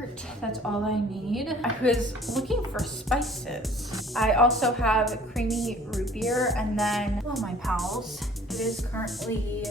yogurt. That's all I need. I was looking for spices. I also have creamy root beer, and then, oh my pals, it is currently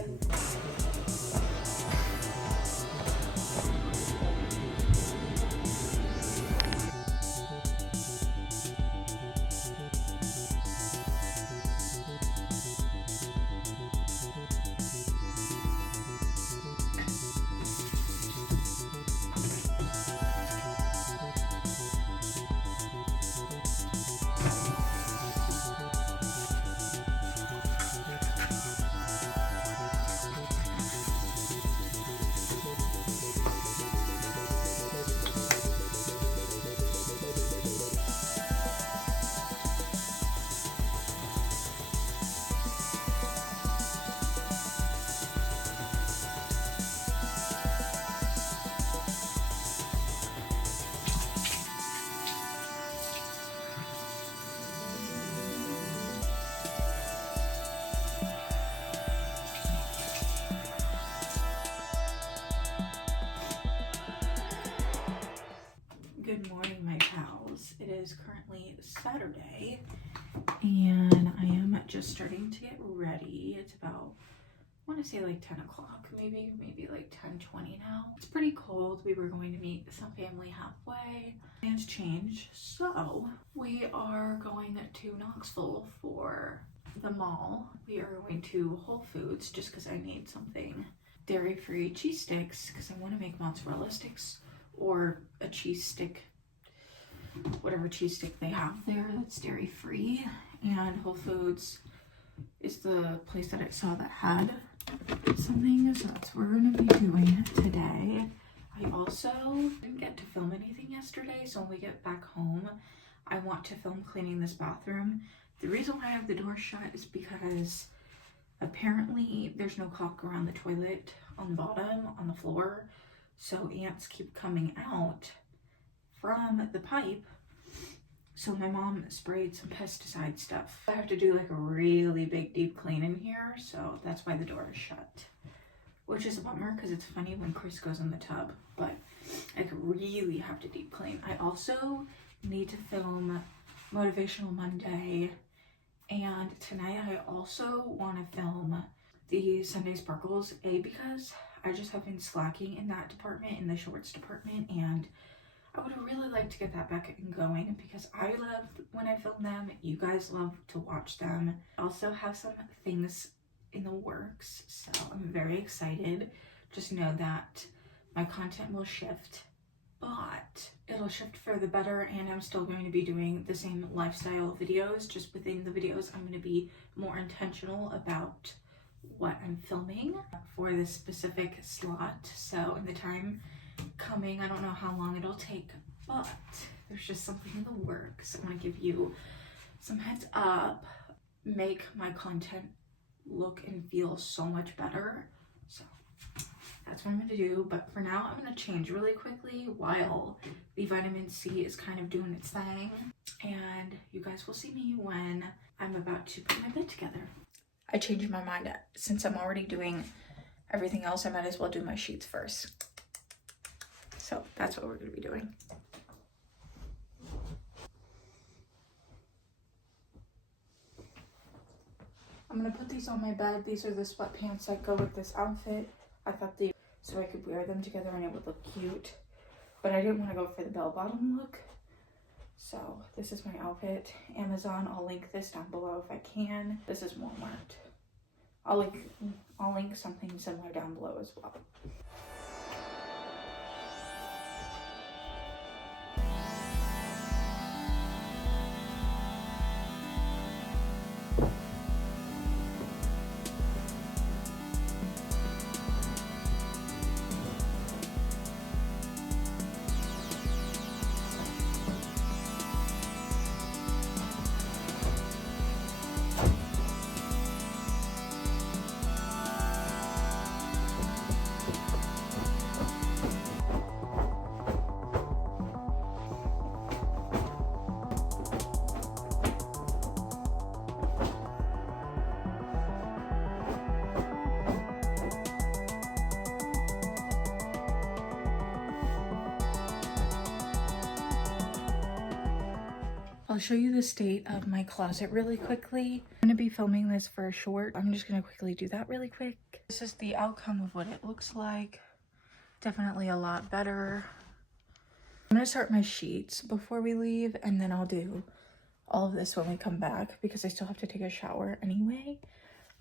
Good morning, my pals. It is currently Saturday, and I am just starting to get ready. It's about, I want to say like 10 o'clock, maybe like 10:20 now. It's pretty cold. We were going to meet some family halfway. Plans change, so we are going to Knoxville for the mall. We are going to Whole Foods just because I need something dairy-free cheese sticks because I want to make mozzarella sticks or a cheese stick, whatever cheese stick they have there that's dairy free. And Whole Foods is the place that I saw that had something, so that's what we're gonna be doing today. I also didn't get to film anything yesterday, so when we get back home I want to film cleaning this bathroom. The reason why I have the door shut is because apparently there's no caulk around the toilet on the bottom, on the floor. So ants keep coming out from the pipe. So my mom sprayed some pesticide stuff. I have to do like a really big deep clean in here. So that's why the door is shut. Which is a bummer because it's funny when Chris goes in the tub. But I could really have to deep clean. I also need to film Motivational Monday. And tonight I also want to film the Sunday Sparkles. Because I just have been slacking in that department, in the shorts department, and I would really like to get that back and going because I love when I film them. You guys love to watch them. I also have some things in the works, so I'm very excited. Just know that my content will shift, but it'll shift for the better, and I'm still going to be doing the same lifestyle videos. Just within the videos, I'm going to be more intentional about what I'm filming for this specific slot. So in the time coming, I don't know how long it'll take, but there's just something in the works. I want to give you some heads up, make my content look and feel so much better. So that's what I'm going to do. But for now, I'm going to change really quickly while the vitamin C is kind of doing its thing, and you guys will see me when I'm about to put my bed together. I changed my mind. Since I'm already doing everything else, I might as well do my sheets first. So that's what we're going to be doing. I'm going to put these on my bed. These are the sweatpants that go with this outfit. I thought so I could wear them together and it would look cute. But I didn't want to go for the bell bottom look. So this is my outfit. Amazon, I'll link this down below if I can. This is Walmart. I'll link something similar down below as well. I'll show you the state of my closet really quickly. I'm gonna be filming this for a short. I'm just gonna quickly do that really quick. This is the outcome of what it looks like. Definitely a lot better. I'm gonna start my sheets before we leave, and then I'll do all of this when we come back because I still have to take a shower anyway.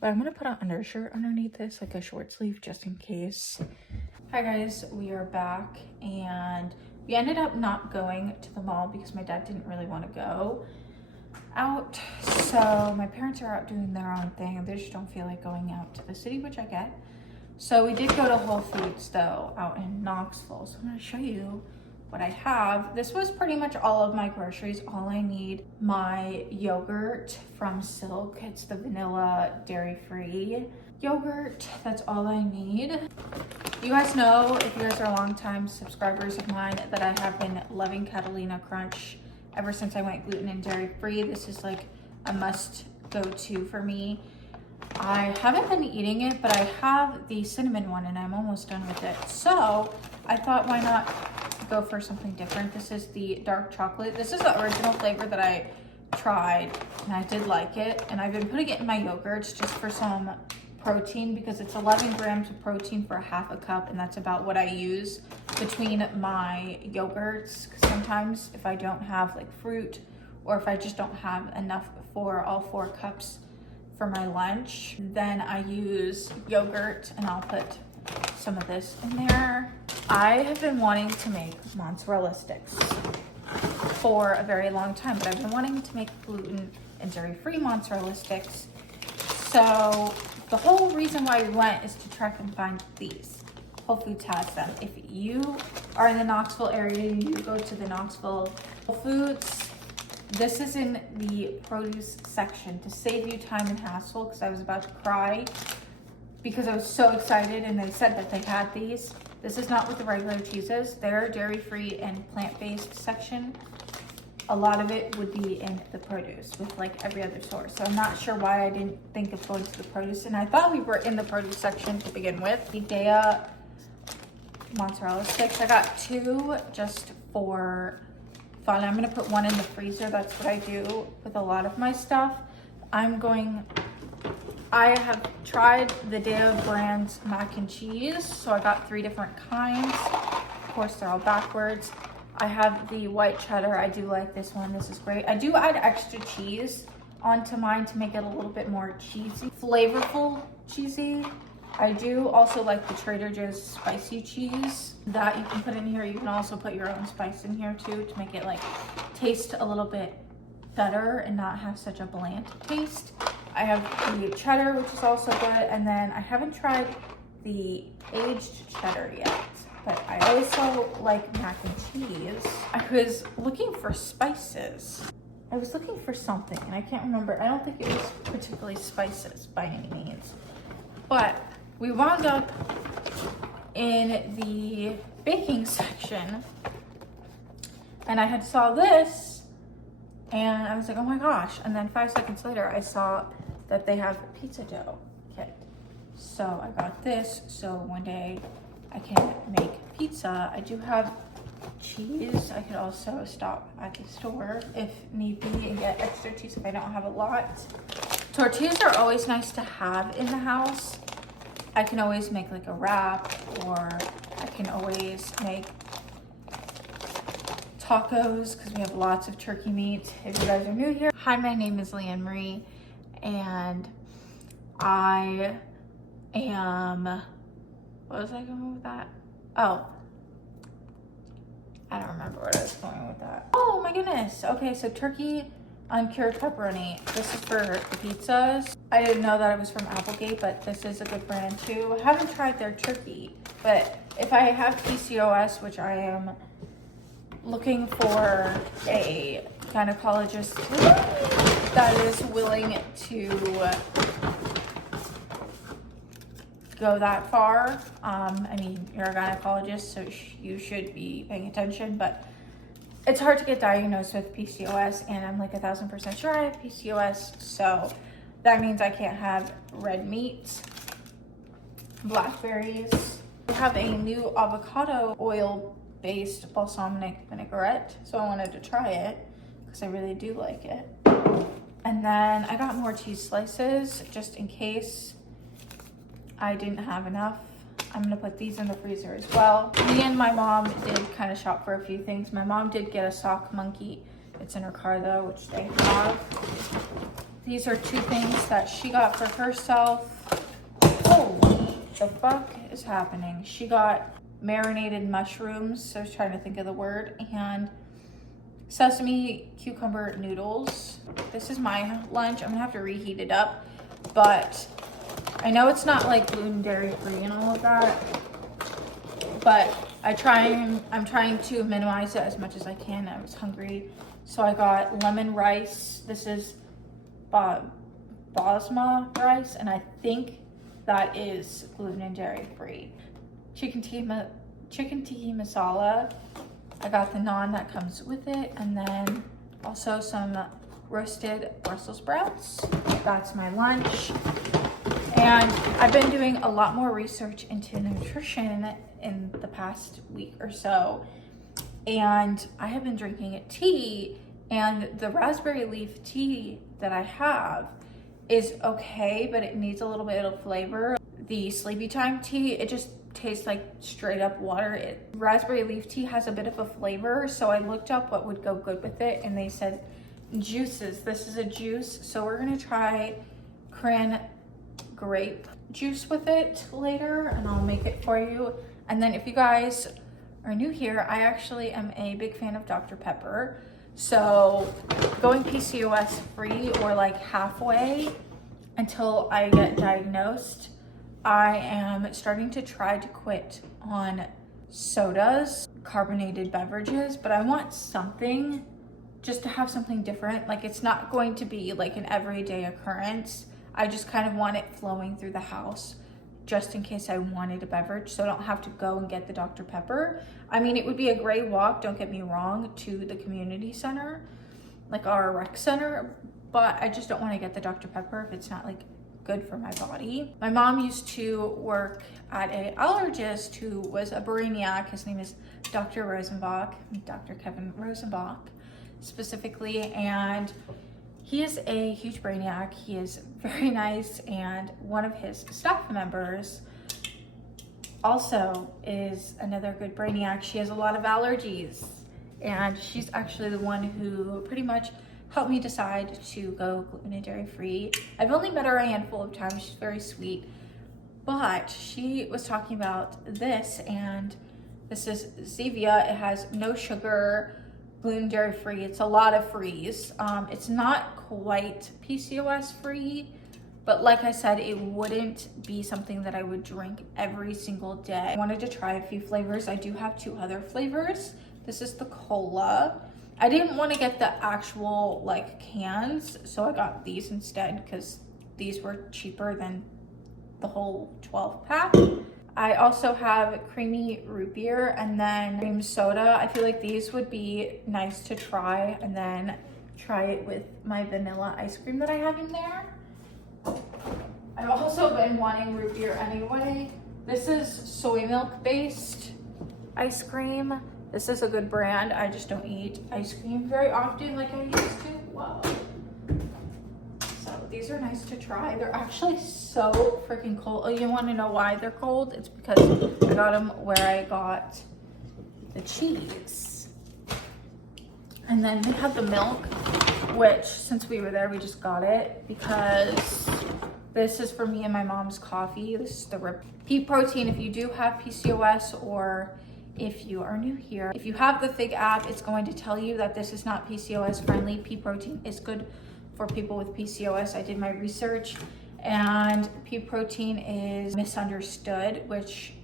But I'm gonna put an undershirt underneath this, like a short sleeve, just in case. Hi guys, we are back, and we ended up not going to the mall because my dad didn't really want to go out. So my parents are out doing their own thing, and they just don't feel like going out to the city, which I get. So we did go to Whole Foods though, out in Knoxville. So I'm gonna show you what I have. This was pretty much all of my groceries. All I need, my yogurt from Silk. It's the vanilla dairy-free yogurt. That's all I need. You guys know, if you guys are longtime subscribers of mine, that I have been loving Catalina Crunch ever since I went gluten and dairy-free. This is like a must go-to for me. I haven't been eating it, but I have the cinnamon one and I'm almost done with it. So I thought, why not go for something different? This is the dark chocolate. This is the original flavor that I tried and I did like it. And I've been putting it in my yogurts just for some protein because it's 11 grams of protein for half a cup, and that's about what I use between my yogurts. Because sometimes if I don't have like fruit, or if I just don't have enough for all 4 cups for my lunch, then I use yogurt, and I'll put some of this in there. I have been wanting to make mozzarella sticks for a very long time, but I've been wanting to make gluten and dairy-free mozzarella sticks. So the whole reason why we went is to try and find these. Whole Foods has them. If you are in the Knoxville area, you go to the Knoxville Whole Foods. This is in the produce section to save you time and hassle, because I was about to cry because I was so excited and they said that they had these. This is not with the regular cheeses. They're dairy-free and plant-based section. A lot of it would be in the produce with like every other store. So I'm not sure why I didn't think of going to the produce. And I thought we were in the produce section to begin with. The Dea mozzarella sticks. I got 2 just for fun. I'm gonna put 1 in the freezer. That's what I do with a lot of my stuff. I have tried the Dea brand's mac and cheese. So I got 3 different kinds. Of course, they're all backwards. I have the white cheddar. I do like this one. This is great. I do add extra cheese onto mine to make it a little bit more cheesy, flavorful cheesy. I do also like the Trader Joe's spicy cheese that you can put in here. You can also put your own spice in here too to make it like taste a little bit better and not have such a bland taste. I have the cheddar, which is also good. And then I haven't tried the aged cheddar yet. But I also like mac and cheese. I was looking for spices. I was looking for something and I can't remember. I don't think it was particularly spices by any means. But we wound up in the baking section and I had saw this and I was like, oh my gosh. And then 5 seconds later, I saw that they have pizza dough kit. So I got this. So one day I can make pizza. I do have cheese. I could also stop at the store if need be and get extra cheese if I don't have a lot. Tortillas are always nice to have in the house. I can always make like a wrap, or I can always make tacos because we have lots of turkey meat. If you guys are new here, hi, my name is Leanne Marie and I am, what was I going with that? Oh, I don't remember what I was going with that. Oh my goodness. Okay, so turkey uncured pepperoni. This is for the pizzas. I didn't know that it was from Applegate, but this is a good brand too. I haven't tried their turkey, but if I have PCOS, which I am looking for a gynecologist that is willing to go that far. I mean, you're a gynecologist, so you should be paying attention, but it's hard to get diagnosed with PCOS, and I'm like 1000% sure I have PCOS, so that means I can't have red meat, blackberries. We have a new avocado oil based balsamic vinaigrette, so I wanted to try it. because I really do like it. And then I got more cheese slices just in case I didn't have enough. I'm gonna put these in the freezer as well. Me and my mom did kind of shop for a few things. My mom did get a sock monkey. It's in her car though, which they have. These are two things that she got for herself. Oh, the fuck is happening? She got marinated mushrooms, so I was trying to think of the word, and sesame cucumber noodles. This is my lunch. I'm gonna have to reheat it up, but I know it's not like gluten, dairy free and all of that, but I'm trying to minimize it as much as I can. I was hungry, so I got lemon rice. This is basmati rice, and I think that is gluten and dairy free. Chicken tikka masala. I got the naan that comes with it, and then also some roasted Brussels sprouts. That's my lunch. And I've been doing a lot more research into nutrition in the past week or so, and I have been drinking tea, and the raspberry leaf tea that I have is okay, but it needs a little bit of flavor. The sleepy time tea, it just tastes like straight up water. Raspberry leaf tea has a bit of a flavor, so I looked up what would go good with it, and they said juices. This is a juice, so we're gonna try cran grape juice with it later, and I'll make it for you. And then if you guys are new here, I actually am a big fan of Dr. Pepper. So going PCOS free, or like halfway until I get diagnosed, I am starting to try to quit on sodas, carbonated beverages, but I want something just to have something different. Like, it's not going to be like an everyday occurrence. I just kind of want it flowing through the house just in case I wanted a beverage, so I don't have to go and get the Dr. Pepper. I mean, it would be a great walk, don't get me wrong, to the community center, like our rec center, but I just don't want to get the Dr. Pepper if it's not like good for my body. My mom used to work at an allergist who was a brainiac. His name is Dr. Rosenbach, Dr. Kevin Rosenbach specifically, and he is a huge brainiac. He is very nice, and one of his staff members also is another good brainiac. She has a lot of allergies, and she's actually the one who pretty much helped me decide to go gluten and dairy free. I've only met her a handful of times. She's very sweet, but she was talking about this, and this is Zevia. It has no sugar, gluten, dairy free. It's a lot of freeze. It's not quite PCOS free, but like I said, it wouldn't be something that I would drink every single day. I wanted to try a few flavors. I do have 2 other flavors. This is the cola. I didn't want to get the actual like cans, so I got these instead because these were cheaper than the whole 12 pack. I also have creamy root beer and then cream soda. I feel like these would be nice to try, and then try it with my vanilla ice cream that I have in there. I've also been wanting root beer anyway. This is soy milk based ice cream. This is a good brand. I just don't eat ice cream very often like I used to. Whoa. So these are nice to try. They're actually so freaking cold. Oh, you want to know why they're cold? It's because I got them where I got the cheese. And then they have the milk, which since we were there, we just got it because this is for me and my mom's coffee. This is the pea protein. If you do have PCOS, or if you are new here, if you have the Fig app, it's going to tell you that this is not PCOS friendly. Pea protein is good for people with PCOS. I did my research, and pea protein is misunderstood, which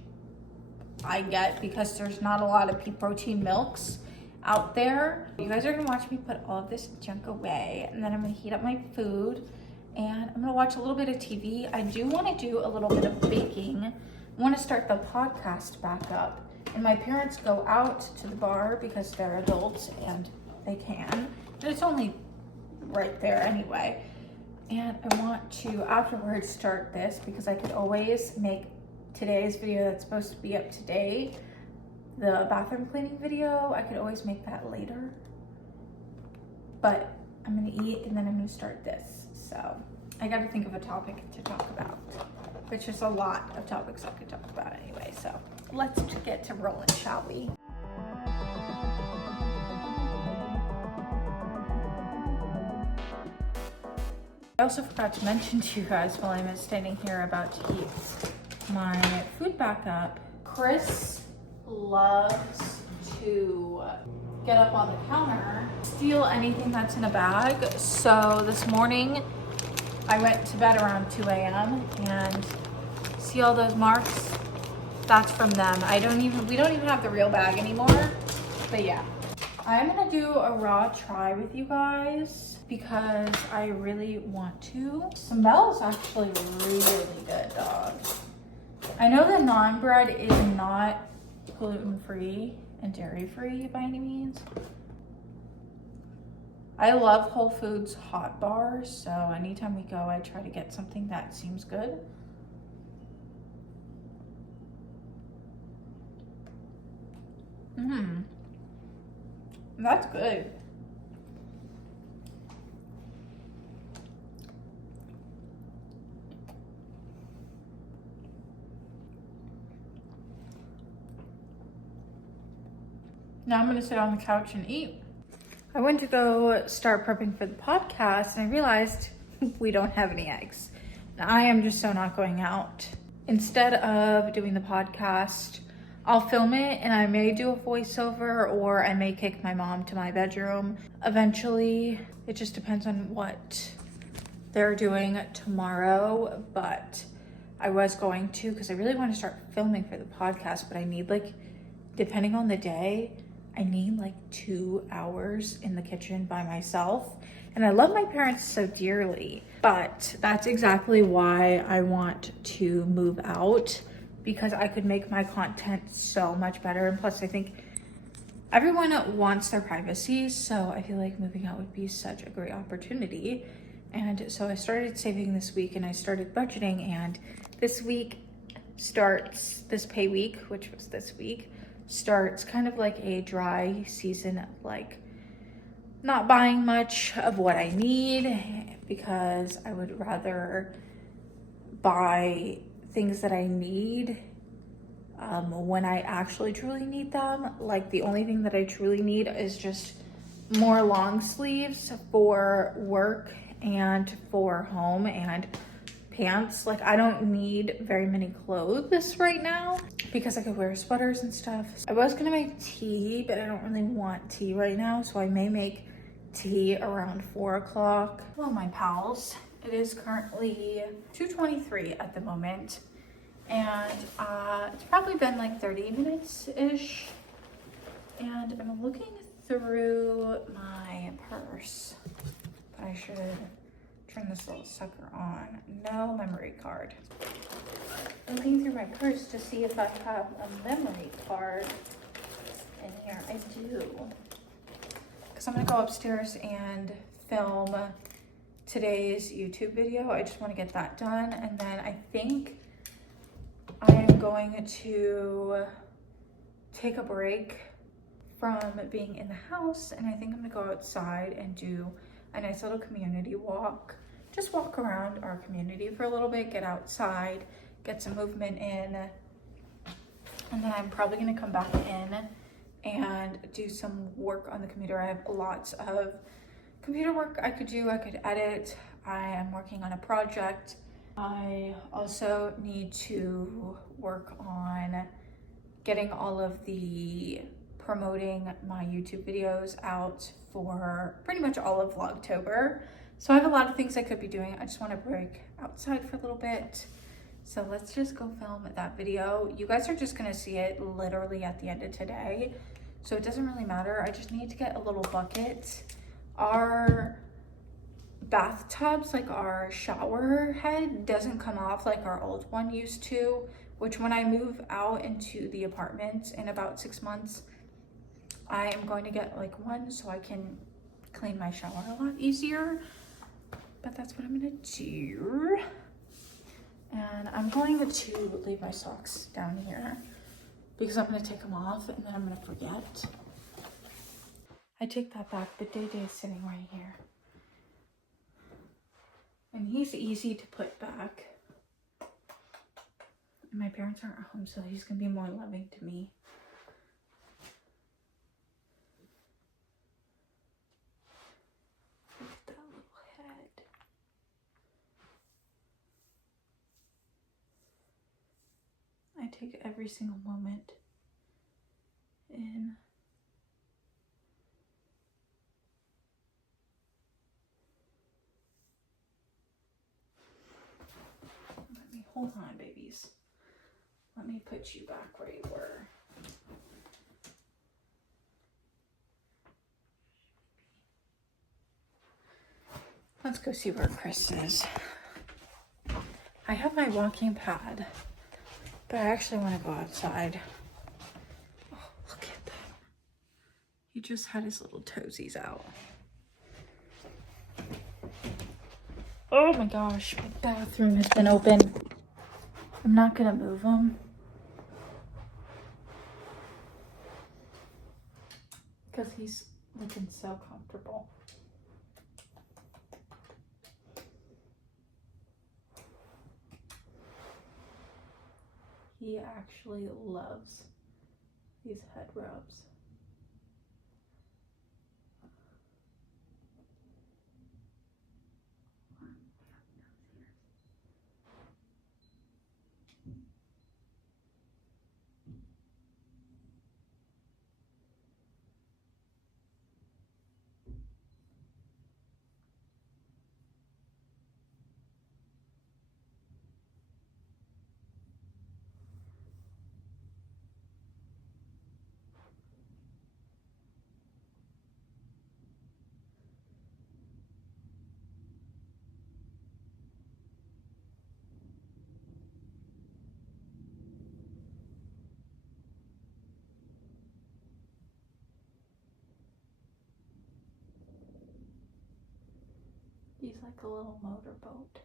I get because there's not a lot of pea protein milks out there. You guys are gonna watch me put all of this junk away, and then I'm gonna heat up my food, and I'm gonna watch a little bit of TV. I do wanna do a little bit of baking. I wanna start the podcast back up. And my parents go out to the bar because they're adults and they can. And it's only right there anyway. And I want to afterwards start this because I could always make today's video that's supposed to be up today, the bathroom cleaning video, I could always make that later. but I'm gonna eat and then I'm gonna start this. So I gotta think of a topic to talk about, which is a lot of topics I could talk about anyway. So let's get to rolling, shall we? I also forgot to mention to you guys while I'm standing here about to eat my food back up. Chris loves to get up on the counter, steal anything that's in a bag. So this morning I went to bed around 2 a.m. and see all those marks? That's from them. We don't even have the real bag anymore, but yeah. I'm gonna do a raw try with you guys because I really want to. Smells actually really good, dog. I know the naan bread is not gluten-free and dairy-free by any means. I love Whole Foods hot bars, so anytime we go, I try to get something that seems good. That's good. Now I'm gonna sit on the couch and eat. I went to go start prepping for the podcast and I realized we don't have any eggs. And I am just so not going out. Instead of doing the podcast, I'll film it and I may do a voiceover or I may kick my mom to my bedroom. Eventually, it just depends on what they're doing tomorrow, but I was going to because I really want to start filming for the podcast, but I need depending on the day, I need 2 hours in the kitchen by myself. And I love my parents so dearly, but that's exactly why I want to move out, because I could make my content so much better. And plus I think everyone wants their privacy. So I feel like moving out would be such a great opportunity. And so I started saving this week and I started budgeting, and this week starts, this pay week, which was this week, starts kind of like a dry season of not buying much of what I need, because I would rather buy things that I need when I actually truly need them. The only thing that I truly need is just more long sleeves for work and for home and pants. I don't need very many clothes right now because I could wear sweaters and stuff. I was gonna make tea, but I don't really want tea right now, so I may make tea around 4 o'clock. Hello, my pals. It is currently 2:23 at the moment, and it's probably been 30 minutes-ish, and I'm looking through my purse, but I should turn this little sucker on. No memory card. Looking through my purse to see if I have a memory card in here. I do. Because I'm gonna go upstairs and film today's YouTube video. I just want to get that done, and then I think I am going to take a break from being in the house, and I think I'm gonna go outside and do a nice little community walk. Just walk around our community for a little bit, get outside, get some movement in, and then I'm probably gonna come back in and do some work on the computer. I have lots of computer work I could do. I could edit. I am working on a project. I also need to work on getting all of the promoting my YouTube videos out for pretty much all of Vlogtober. So I have a lot of things I could be doing. I just want to break outside for a little bit. So let's just go film that video. You guys are just gonna see it literally at the end of today. So it doesn't really matter. I just need to get a little bucket. Our bathtubs, our shower head doesn't come off like our old one used to, which when I move out into the apartment in about 6 months, I am going to get one so I can clean my shower a lot easier. But that's what I'm gonna do. And I'm going to leave my socks down here because I'm gonna take them off and then I'm gonna forget. I I take that back, but Day Day is sitting right here. And he's easy to put back. And my parents aren't at home, so he's going to be more loving to me. Look at that little head. I take every single moment in. Hold on, babies. Let me put you back where you were. Let's go see where Chris is. I have my walking pad, but I actually want to go outside. Oh, look at that. He just had his little toesies out. Oh my gosh, my bathroom has been open. I'm not gonna move him because he's looking so comfortable. He actually loves these head rubs. He's like a little motorboat.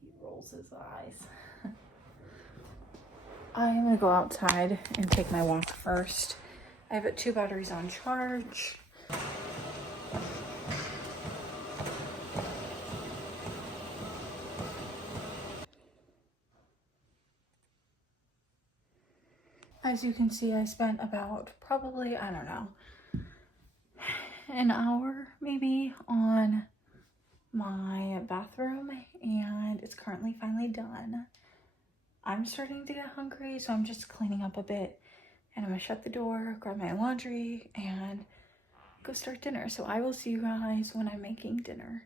He rolls his eyes. I'm gonna go outside and take my walk first. I have 2 batteries on charge. As you can see, I spent about probably, I don't know, an hour maybe on my bathroom, and it's currently finally done. I'm starting to get hungry, so I'm just cleaning up a bit, and I'm gonna shut the door, grab my laundry, and go start dinner. So I will see you guys when I'm making dinner.